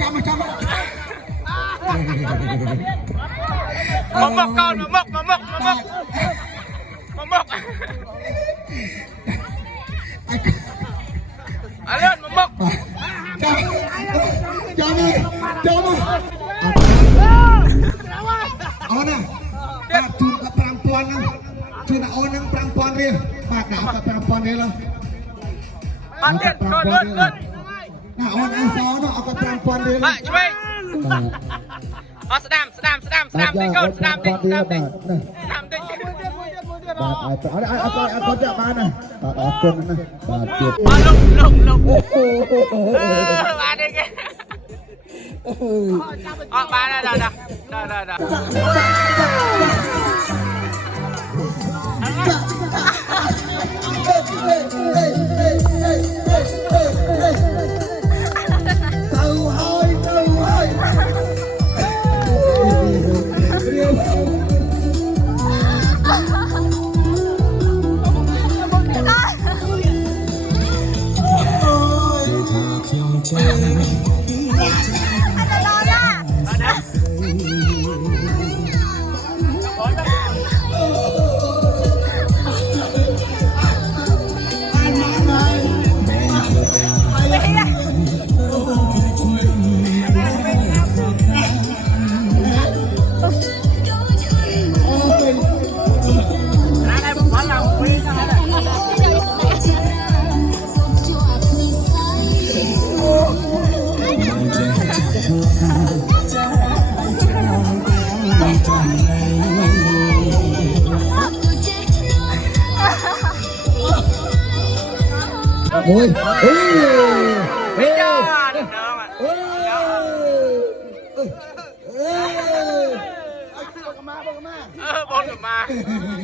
ចាំមក មកកូនមកអលឿនមក ចាំមកអូនណាបាទជូន5,000ហ្នឹងជូនអូនហ្នឹង5,000រៀលបាទដាក់5,000រៀលបាទទៀតកូនលឿនណាអូនអសនោះអត់5,000រៀលបាទឆ្វេងអត់ស្ដាំតិចកូនស្ដាំតិចបាទអត់ចាក់បានណាបាទអរគុណណាបាទជួបលុកបាទនេះគេអត់បានដល់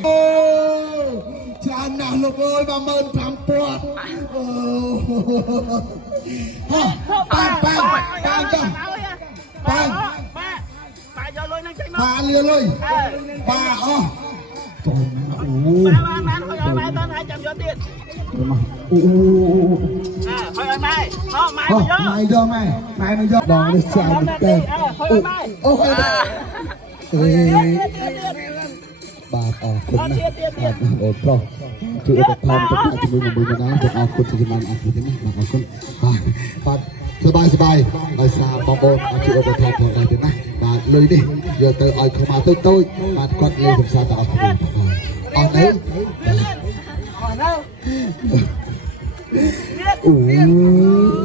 អូយច្រើនណាស់លោកអើយ15000បាទយកលុយនឹងចេញមកបាទលឿនលុយបាទអស់បាទតើឲ្យចាំយកទៀតអូហើយឲ្យម៉ែមកយកបងនេះស្អាតមែនតើអូបាទអរគុណណាបាទអូប្រុសជួយឧបត្ថម្ភទៅជាមួយណាសូមអរគុណចំណានអរគុណណាអរគុណបាទសบายដោយសារបងប្អូនជួយឧបត្ថម្ភផងដែរទេណាបាទលុយនេះយកទៅឲ្យខំមកតូចបាទគាត់លេងកំសាន្តតែអស់គ្នាអស់នៅអូ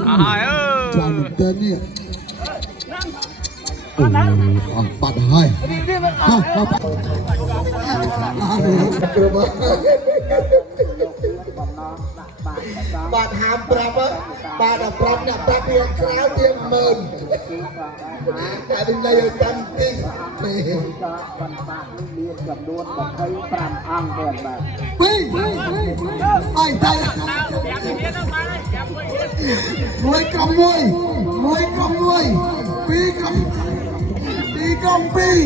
ហើយចាំតើនេះអូបាត់ហើយបាទហាមប្រាប់បាទដល់ប្រាប់អ្នកប្រាប់វាក្រៅជា10000តែវិញលេងតាមទីបានបាទមានចំនួន25អង្គទៀតបាទអីតែមួយក្រុមមួយពីរក្រុមពីរ